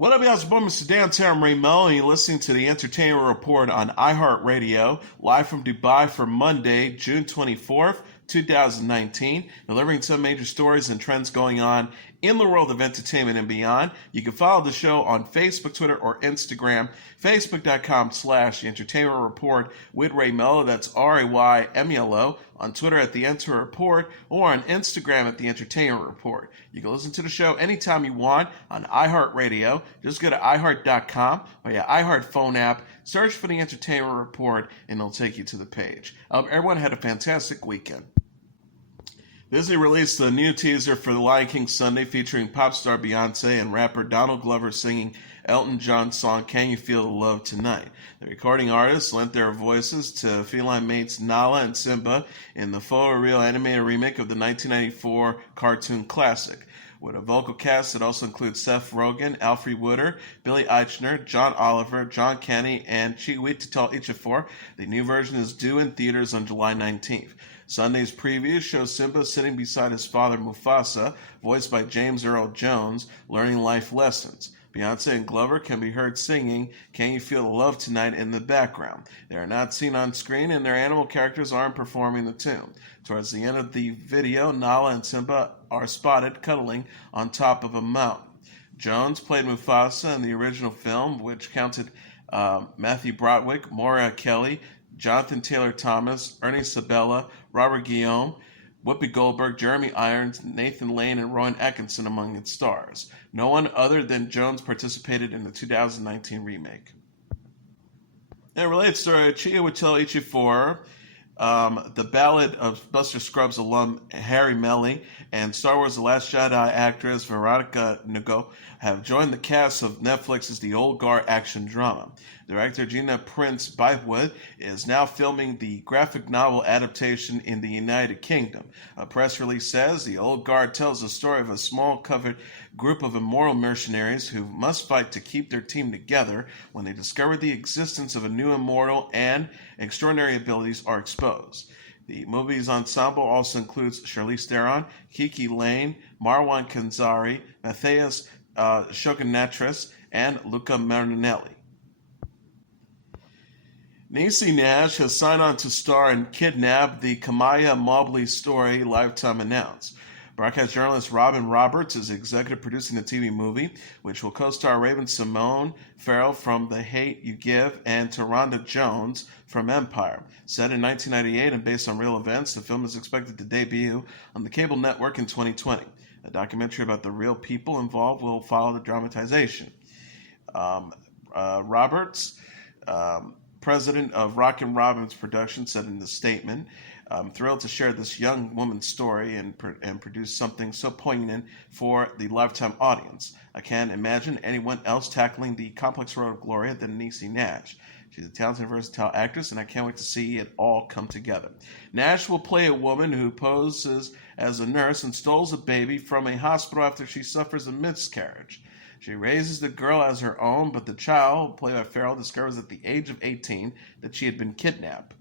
What up, y'all? It's your boy, Mr. Downtown Melo, and you're listening to the Entertainment Report on iHeartRadio, live from Dubai for Monday, June 24th, 2019, delivering some major stories and trends going on in the world of entertainment and beyond. You can follow the show on Facebook, Twitter, or Instagram, facebook.com/Entertainment Report with Ray Melo, that's RAYMELO, on Twitter at The Enter Report, or on Instagram at The Entertainment Report. You can listen to the show anytime you want on iHeartRadio. Just go to iHeart.com or your iHeart phone app, search for The Entertainment Report, and it'll take you to the page. Everyone had a fantastic weekend. Disney released a new teaser for The Lion King Sunday featuring pop star Beyonce and rapper Donald Glover singing Elton John's song Can You Feel the Love Tonight. The recording artists lent their voices to feline mates Nala and Simba in the photoreal animated remake of the 1994 cartoon classic. With a vocal cast that also includes Seth Rogen, Alfre Woodard, Billy Eichner, John Oliver, John Candy, and Chiwetel Ejiofor, the new version is due in theaters on July 19th. Sunday's preview shows Simba sitting beside his father Mufasa, voiced by James Earl Jones, learning life lessons. Beyonce and Glover can be heard singing Can You Feel the Love Tonight in the background. They are not seen on screen and their animal characters aren't performing the tune. Towards the end of the video, Nala and Simba are spotted cuddling on top of a mountain. Jones played Mufasa in the original film, which counted Matthew Broderick, Moira Kelly, Jonathan Taylor Thomas, Ernie Sabella, Robert Guillaume, Whoopi Goldberg, Jeremy Irons, Nathan Lane, and Rowan Atkinson among its stars. No one other than Jones participated in the 2019 remake. It relates to Chiwetel Ejiofor, the Ballad of Buster Scruggs alum Harry Melling, and Star Wars The Last Jedi actress Veronica Ngo have joined the cast of Netflix's The Old Guard action drama. Director Gina Prince Bythewood is now filming the graphic novel adaptation in the United Kingdom. A press release says The Old Guard tells the story of a small covered group of immortal mercenaries who must fight to keep their team together when they discover the existence of a new immortal and extraordinary abilities are exposed. The movie's ensemble also includes Charlize Theron, Kiki Lane, Marwan Kenzari, Matthias Schoenaerts, and Luca Marinelli. Niecy Nash has signed on to star in Kidnapped, the Kamiyah Mobley Story, Lifetime announced. Broadcast journalist Robin Roberts is executive producing the TV movie, which will co-star Raven-Symoné Farrell from The Hate U Give and Taronda Jones from Empire. Set in 1998 and based on real events, the film is expected to debut on the cable network in 2020. A documentary about the real people involved will follow the dramatization. Roberts, president of Rockin' Robin's production, said in the statement, "I'm thrilled to share this young woman's story and produce something so poignant for the Lifetime audience. I can't imagine anyone else tackling the complex road of Gloria than Niecy Nash. She's a talented and versatile actress, and I can't wait to see it all come together." Nash will play a woman who poses as a nurse and steals a baby from a hospital after she suffers a miscarriage. She raises the girl as her own, but the child, played by Farrell, discovers at the age of 18 that she had been kidnapped.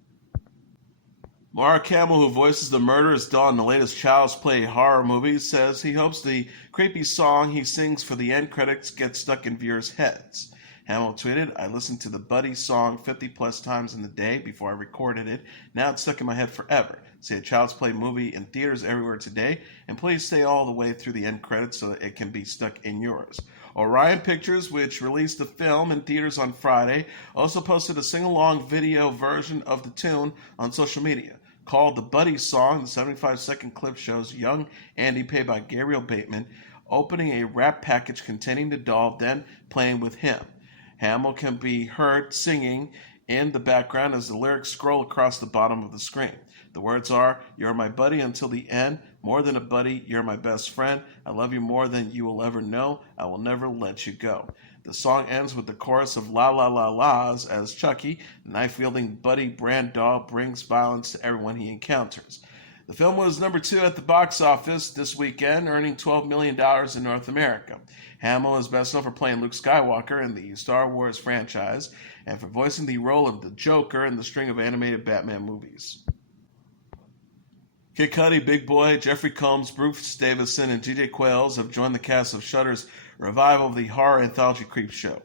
Mark Hamill, who voices the murderous doll in the latest Child's Play horror movie, says he hopes the creepy song he sings for the end credits gets stuck in viewers' heads. Hamill tweeted, "I listened to the Buddi Song 50 plus times in the day before I recorded it. Now it's stuck in my head forever. See a Child's Play movie in theaters everywhere today, and please stay all the way through the end credits so that it can be stuck in yours." Orion Pictures, which released the film in theaters on Friday, also posted a sing-along video version of the tune on social media. Called the Buddi Song, the 75-second clip shows young Andy, played by Gabriel Bateman, opening a wrap package containing the doll, then playing with him. Hamill can be heard singing in the background as the lyrics scroll across the bottom of the screen. The words are, "You're my buddy until the end. More than a buddy, you're my best friend. I love you more than you will ever know. I will never let you go." The song ends with the chorus of La La La La's as Chucky, the knife-wielding Buddy brand doll, brings violence to everyone he encounters. The film was number 2 at the box office this weekend, earning $12 million in North America. Hamill is best known for playing Luke Skywalker in the Star Wars franchise and for voicing the role of the Joker in the string of animated Batman movies. Kid Cudi, Big Boy, Jeffrey Combs, Bruce Davison, and G.J. Qualls have joined the cast of Shudder's revival of the horror anthology Creepshow.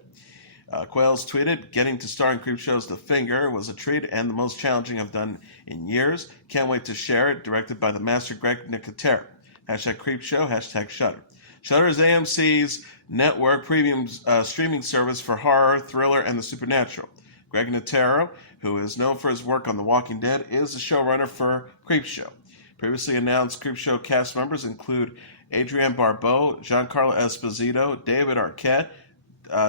Qualls tweeted, "Getting to star in Creepshow's The Finger was a treat and the most challenging I've done in years. Can't wait to share it. Directed by the master Greg Nicotero. Hashtag Creepshow, hashtag Shudder." Shudder is AMC's network premium streaming service for horror, thriller, and the supernatural. Greg Nicotero, who is known for his work on The Walking Dead, is the showrunner for Creepshow. Previously announced Creepshow cast members include Adrienne Barbeau, Giancarlo Esposito, David Arquette,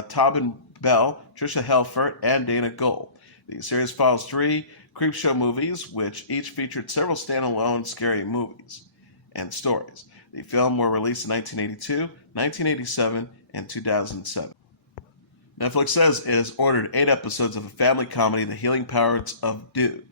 Tobin Bell, Trisha Helfer, and Dana Gold. The series follows 3 Creepshow movies, which each featured several standalone scary movies and stories. The film were released in 1982, 1987, and 2007. Netflix says it has ordered 8 episodes of a family comedy, The Healing Powers of Dude.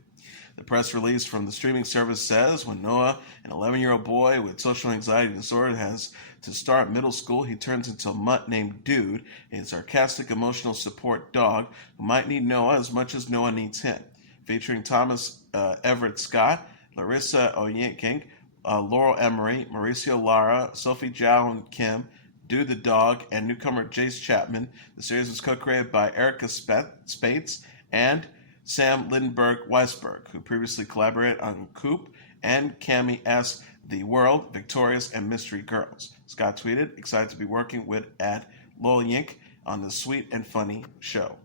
The press release from the streaming service says when Noah, an 11-year-old boy with social anxiety disorder, has to start middle school, he turns into a mutt named Dude, a sarcastic, emotional support dog who might need Noah as much as Noah needs him. Featuring Thomas Everett Scott, Larisa Oleynik, Laurel Emery, Mauricio Lara, Sophie Zhao and Kim, Dude the Dog, and newcomer Jace Chapman. The series was co-created by Erica Spates and Sam Lindenberg-Weisberg, who previously collaborated on Coop and Cami S. The World, Victorious, and Mystery Girls. Scott tweeted, "Excited to be working with Oleynik on this sweet and funny show."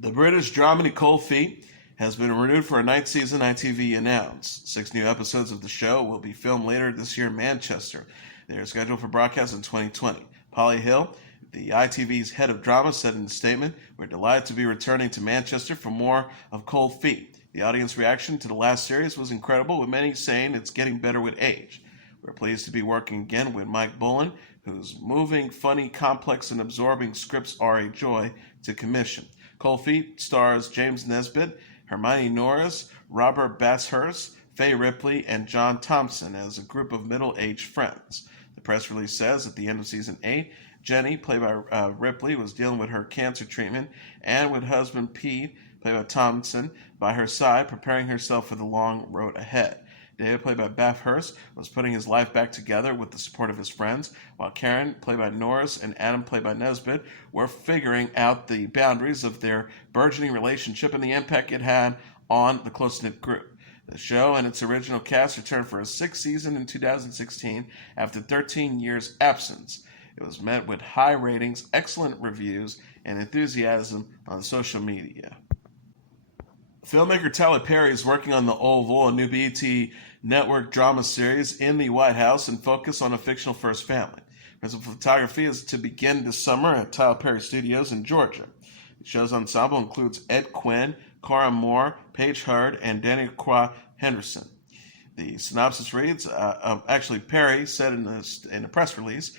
The British dramedy Cold Feet has been renewed for a 9th season, ITV announced. 6 new episodes of the show will be filmed later this year in Manchester. They are scheduled for broadcast in 2020. Polly Hill, the ITV's head of drama, said in a statement, "We're delighted to be returning to Manchester for more of Cold Feet. The audience reaction to the last series was incredible, with many saying it's getting better with age. We're pleased to be working again with Mike Bullen, whose moving, funny, complex, and absorbing scripts are a joy to commission." Cold Feet stars James Nesbitt, Hermione Norris, Robert Bathurst, Faye Ripley, and John Thompson as a group of middle-aged friends. The press release says at the end of season 8, Jenny, played by Ripley, was dealing with her cancer treatment, and with husband Pete, played by Thompson, by her side, preparing herself for the long road ahead. David, played by Bathurst, was putting his life back together with the support of his friends, while Karen, played by Norris, and Adam, played by Nesbitt, were figuring out the boundaries of their burgeoning relationship and the impact it had on the close-knit group. The show and its original cast returned for a 6th season in 2016 after 13 years' absence. It was met with high ratings, excellent reviews, and enthusiasm on social media. Filmmaker Tyler Perry is working on The Oval, a new BET network drama series in the White House and focus on a fictional first family. Principal photography is to begin this summer at Tyler Perry Studios in Georgia. The show's ensemble includes Ed Quinn, Cara Moore, Paige Hurd, and Daniel Qua Henderson. The synopsis reads, Perry said in a press release,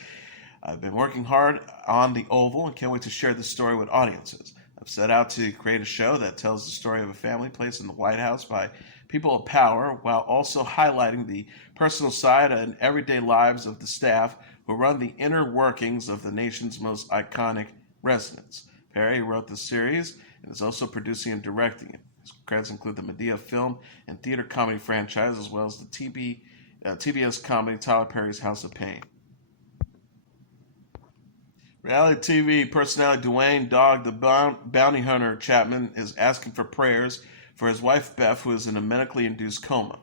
"I've been working hard on The Oval and can't wait to share this story with audiences. I've set out to create a show that tells the story of a family placed in the White House by people of power while also highlighting the personal side and everyday lives of the staff who run the inner workings of the nation's most iconic residents." Perry wrote the series and is also producing and directing it. His credits include the Medea film and theater comedy franchise, as well as the TBS comedy Tyler Perry's House of Pain. Reality TV personality Dwayne "Dog the Bounty Hunter" Chapman is asking for prayers for his wife Beth, who is in a medically induced coma.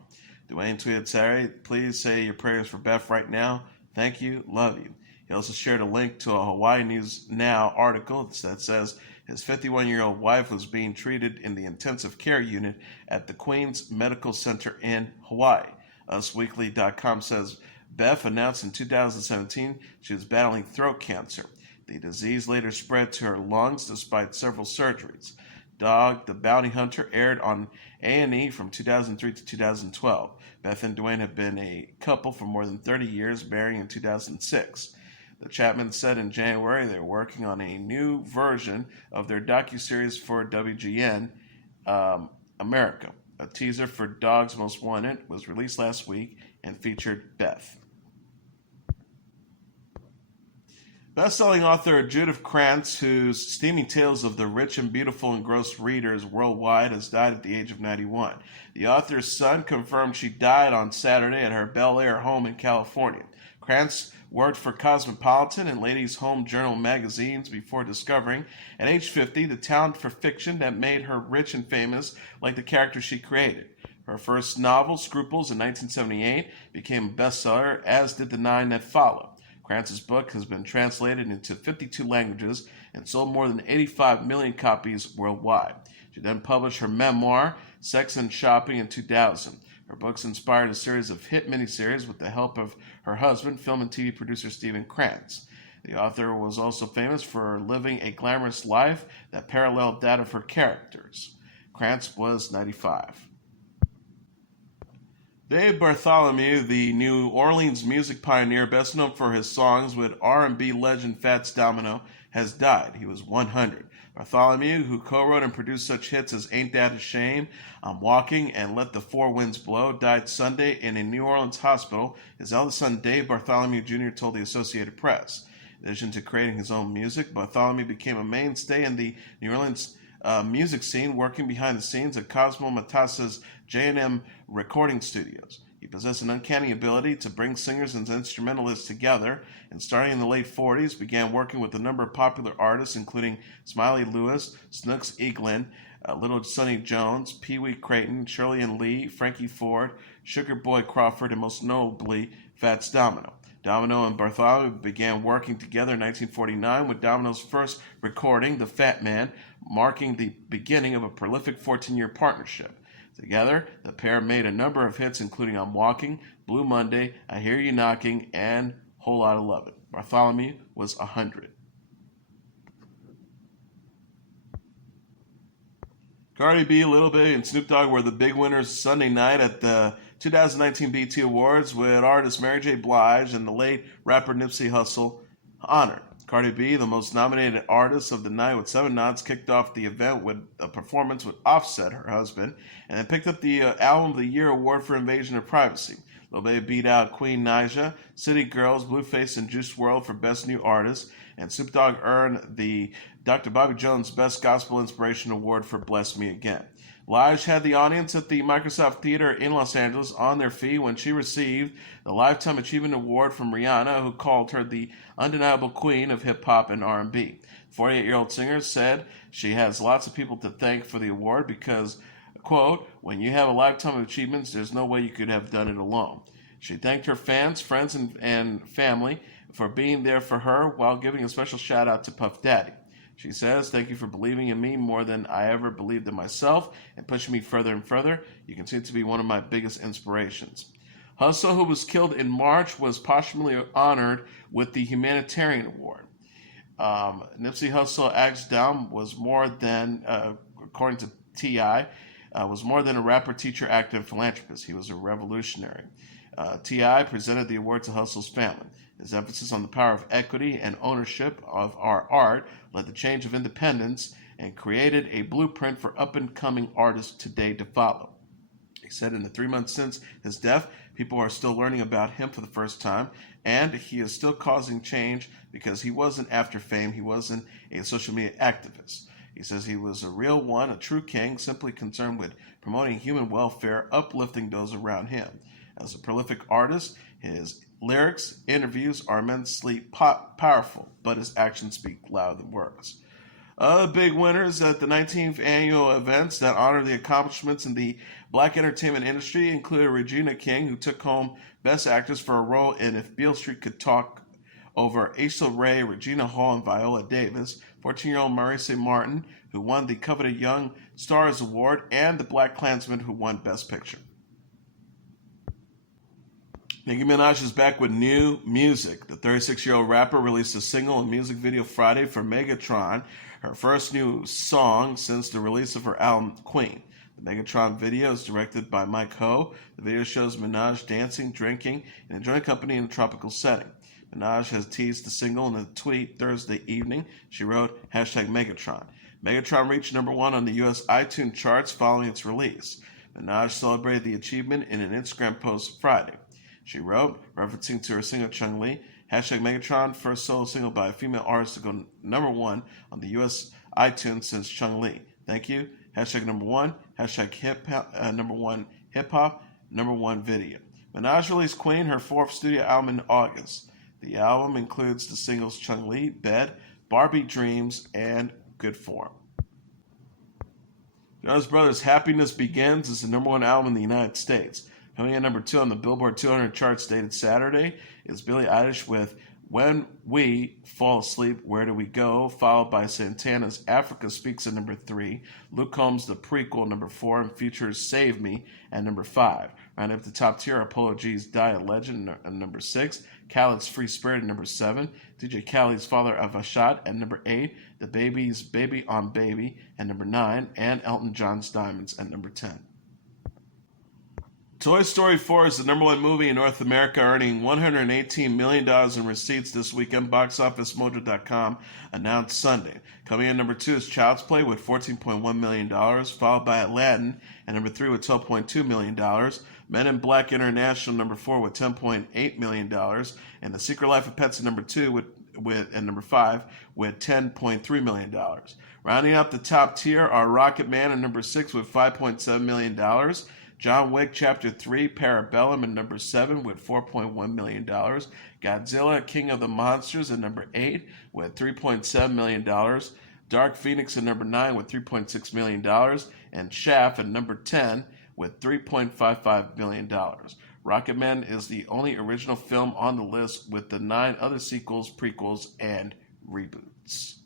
Dwayne tweeted Saturday, "Please say your prayers for Beth right now. Thank you. Love you." He also shared a link to a Hawaii News Now article that says his 51-year-old wife was being treated in the intensive care unit at the Queens Medical Center in Hawaii. UsWeekly.com says Beth announced in 2017 she was battling throat cancer. The disease later spread to her lungs despite several surgeries. Dog the Bounty Hunter aired on A&E from 2003 to 2012. Beth and Dwayne have been a couple for more than 30 years, marrying in 2006. The Chapman said in January they were working on a new version of their docuseries for WGN America. A teaser for Dogs Most Wanted was released last week and featured Beth. Best-selling author Judith Krantz, whose steaming tales of the rich and beautiful engrossed readers worldwide, has died at the age of 91. The author's son confirmed she died on Saturday at her Bel Air home in California. Krantz worked for Cosmopolitan and Ladies' Home Journal magazines before discovering, at age 50, the talent for fiction that made her rich and famous like the character she created. Her first novel, Scruples, in 1978, became a bestseller, as did the 9 that followed. Krantz's book has been translated into 52 languages and sold more than 85 million copies worldwide. She then published her memoir, Sex and Shopping, in 2000. Her books inspired a series of hit miniseries with the help of her husband, film and TV producer Stephen Krantz. The author was also famous for living a glamorous life that paralleled that of her characters. Krantz was 95. Dave Bartholomew, the New Orleans music pioneer best known for his songs with R&B legend Fats Domino, has died. He was 100. Bartholomew, who co-wrote and produced such hits as Ain't That a Shame, I'm Walking, and Let the Four Winds Blow, died Sunday in a New Orleans hospital. His eldest son, Dave Bartholomew Jr., told the Associated Press. In addition to creating his own music, Bartholomew became a mainstay in the New Orleans music scene, working behind the scenes at Cosmo Matassa's J&M recording studios. He possessed an uncanny ability to bring singers and instrumentalists together, and starting in the late 40s, began working with a number of popular artists, including Smiley Lewis, Snooks Eaglin, Little Sonny Jones, Pee Wee Crayton, Shirley and Lee, Frankie Ford, Sugar Boy Crawford, and most notably, Fats Domino. Domino and Bartholomew began working together in 1949 with Domino's first recording, The Fat Man, marking the beginning of a prolific 14-year partnership. Together, the pair made a number of hits, including I'm Walking, Blue Monday, I Hear You Knocking, and Whole Lotta Lovin'. Bartholomew was 100. Cardi B, Lil Baby, and Snoop Dogg were the big winners Sunday night at the 2019 BET Awards, with artist Mary J. Blige and the late rapper Nipsey Hussle honored. Cardi B, the most nominated artist of the night with 7 nods, kicked off the event with a performance with Offset, her husband, and then picked up the Album of the Year award for Invasion of Privacy. Lil Baby beat out Queen Naija, City Girls, Blueface, and Juice WRLD for Best New Artist, and Snoop Dogg earned the Dr. Bobby Jones Best Gospel Inspiration Award for Bless Me Again. Blige had the audience at the Microsoft Theater in Los Angeles on their feet when she received the Lifetime Achievement Award from Rihanna, who called her the undeniable queen of hip-hop and R&B. The 48-year-old singer said she has lots of people to thank for the award because, quote, when you have a lifetime of achievements, there's no way you could have done it alone. She thanked her fans, friends, and family for being there for her while giving a special shout-out to Puff Daddy. She says, thank you for believing in me more than I ever believed in myself and pushing me further and further. You continue to be one of my biggest inspirations. Hussle, who was killed in March, was posthumously honored with the Humanitarian Award. Nipsey Hussle asked Dom was more than, according to T.I., was more than a rapper, teacher, actor, and philanthropist. He was a revolutionary. T.I. presented the award to Hussle's family. His emphasis on the power of equity and ownership of our art led the change of independence and created a blueprint for up-and-coming artists today to follow. He said in the 3 months since his death, people are still learning about him for the first time, and he is still causing change because he wasn't after fame, he wasn't a social media activist. He says he was a real one, a true king, simply concerned with promoting human welfare, uplifting those around him. As a prolific artist, his lyrics, interviews are immensely powerful, but his actions speak louder than words. Other big winners at the 19th annual events that honor the accomplishments in the black entertainment industry included Regina King, who took home Best Actress for a role in If Beale Street Could Talk over Issa Rae, Regina Hall, and Viola Davis, 14-year-old Maurice Martin, who won the coveted Young Stars Award, and the Black Klansman, who won Best Picture. Nicki Minaj is back with new music. The 36-year-old rapper released a single and music video Friday for Megatron, her first new song since the release of her album Queen. The Megatron video is directed by Mike Ho. The video shows Minaj dancing, drinking, and enjoying company in a tropical setting. Minaj has teased the single in a tweet Thursday evening. She wrote, #Megatron. Megatron reached number 1 on the U.S. iTunes charts following its release. Minaj celebrated the achievement in an Instagram post Friday. She wrote, referencing to her single Chung Lee, #Megatron, first solo single by a female artist to go number 1 on the U.S. iTunes since Chung Lee. Thank you. #1, number 1 hip hop, number 1 video. Minaj released Queen, her 4th studio album, in August. The album includes the singles Chung Lee, Bed, Barbie Dreams, and Good Form. Jonas Brothers Happiness Begins is the number one album in the United States. Coming in number 2 on the Billboard 200 charts dated Saturday is Billie Eilish with When We Fall Asleep, Where Do We Go?, followed by Santana's Africa Speaks at number 3, Luke Combs' The Prequel, number 4, and Future's Save Me at number 5. Rounding up the top tier, Apollo G's Die a Legend at number 6, Khaled's Free Spirit at number 7, DJ Khaled's Father of Ashat at number 8, The Baby's Baby on Baby at number 9, and Elton John's Diamonds at number 10. Toy Story 4 is the number one movie in North America, earning $118 million in receipts this weekend, BoxOfficeMojo.com announced Sunday. Coming in number 2 is Child's Play with $14.1 million, followed by Aladdin at number 3 with $12.2 million, Men in Black International number 4 with $10.8 million, and The Secret Life of Pets at number 2 at number 5 with $10.3 million. Rounding up the top tier are Rocket Man at number 6 with $5.7 million, John Wick Chapter 3 Parabellum at number 7 with $4.1 million. Godzilla King of the Monsters at number 8 with $3.7 million. Dark Phoenix at number 9 with $3.6 million. And Shaft at number 10 with $3.55 million. Rocketman is the only original film on the list, with the 9 other sequels, prequels, and reboots.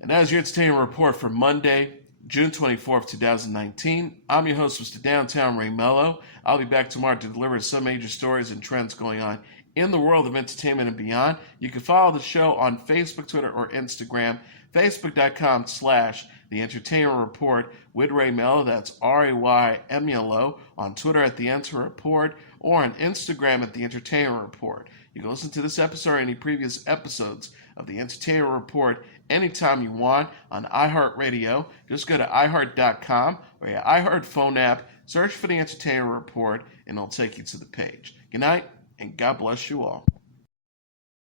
And that is your entertainment report for Monday, June 24th, 2019. I'm your host, Mr. Downtown Ray Melo. I'll be back tomorrow to deliver some major stories and trends going on in the world of entertainment and beyond. You can follow the show on Facebook, Twitter, or Instagram. Facebook.com/The Entertainment Report with Ray Melo. That's RAYMELO. On Twitter at The Enter Report, or on Instagram at The Entertainment Report. You can listen to this episode or any previous episodes of The Entertainment Report anytime you want on iHeartRadio. Just go to iHeart.com or your iHeart phone app, search for The Entertainment Report, and it'll take you to the page. Good night, and God bless you all.